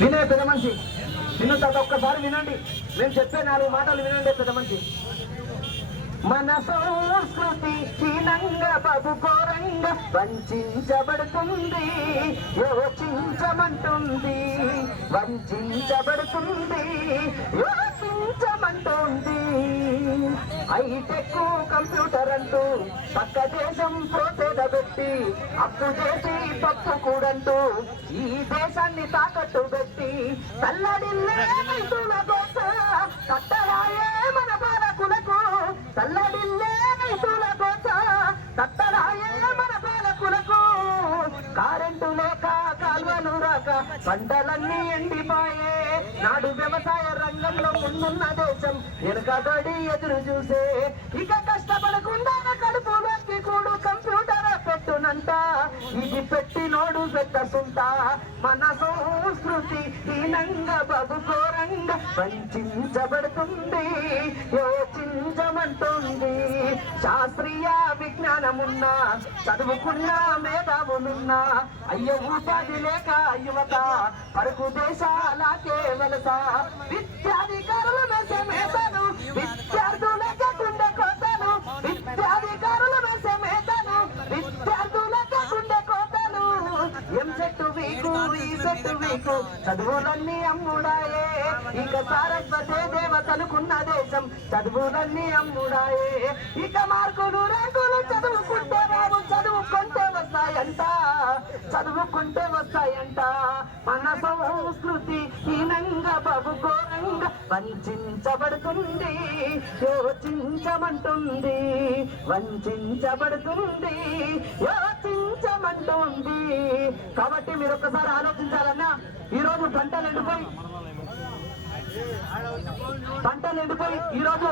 వినే పెద్ద మనిషి విన్న తర్వాత ఒక్కసారి వినండి. మేము చెప్పే నాలుగు మాటలు వినండి పెద్ద మనిషి మన సంస్కృతి హీనంగా బతుకోరంగా వంచబడుతుంది యోచించమంటుంది వంచబడుతుంది యోచించమంటుంది. హైటెక్ కంప్యూటర్ అంటూ పక్క దేశం ప్రోసేద పెట్టి అప్పు చేసి పప్పు కూడంటూ ఈ దేశాన్ని తాకట్టు పెట్టి తల్లడిల్లే కాల్వలు పంటలన్నీ ఎండిపోయే నాడు వ్యవసాయ రంగంలో ముందున్న దేశం వెనుకబడి ఎదురు చూసే. ఇక కష్టపడకుండా కడుపులోకి కూడు కంప్యూటర్ పెట్టునంట. ఇది పెట్టినోడు పెద్ద సుంట. మన సంస్కృతి హీనంగా బతుకోరంగా వంచబడుతుంది యోచించమంటుంది. శాస్త్రీయ విజ్ఞానమున్నా చదువుకున్న మేధావులున్నా అయ్యో ఉపాధి లేక యువత పరుకు దేశాలకే వలస విద్యాధికారుల వేసే మేతను విద్యార్థులకే గుండె కోతను విద్యాధికారుల మేతను విద్యార్థులకే గుండె కోతను ఎం చెట్టు వీకు ఈ చెట్టు వీకు? చదువులన్నీ అమ్ముడాయే. ఇక సారస్వతే దేవతనుకున్న దేశం చదువులన్నీ అమ్ముడాయే. ఇక మార్కులు రంగులు చదువుకుంటే రావు చదువుకుంటే వస్తాయంట. చదువుకుంటే వస్తాయంట. మన సంస్కృతి హీనంగా బహుఘోరంగా వంచబడుతుంది యోచించమంటుంది వంచబడుతుంది యోచించమంటుంది. కాబట్టి మీరు ఒక్కసారి ఆలోచించాలన్నా ఈ రోజు పంటలు ఎండిపోయి పంటలు ఎండిపోయి ఈ రోజు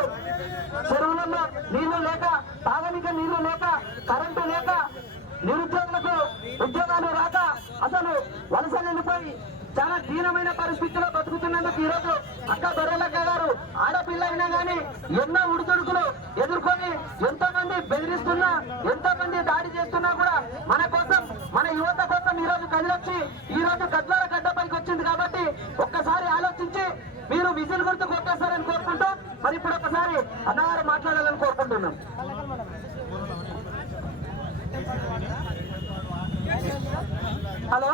చెరువులలో నీళ్ళు లేక తాగనిక నీళ్ళు లేక కరెంటు లేక నిరుద్యోగులకు ఉద్యోగాలు రాక అసలు వలసలు ఎండిపోయి చాలా దీనమైన పరిస్థితిలో బతుకుతున్నందుకు ఈ రోజు అక్క దొరలక్క గారు ఆడపిల్ల అయినా గానీ ఎన్నో ఉడుతుడుకులు ఎదుర్కొని ఎంతో మంది బెదిరిస్తున్నా ఎంతో మంది దాడి చేస్తున్నా కూడా మన కోసం మన యువత కోసం ఈ రోజు కదిలొచ్చి ఈ రోజు గద్వాల గడ్డపైకి వచ్చింది కాబట్టి ఒక్కసారి ఆలోచించి మీరు విజిల్ గుర్తు కొట్టేస్తారని కోరుకుంటూ మరి ఇప్పుడు ఒకసారి అన్నారు మాట్లాడాలని కోరుకుంటున్నాం. హలో?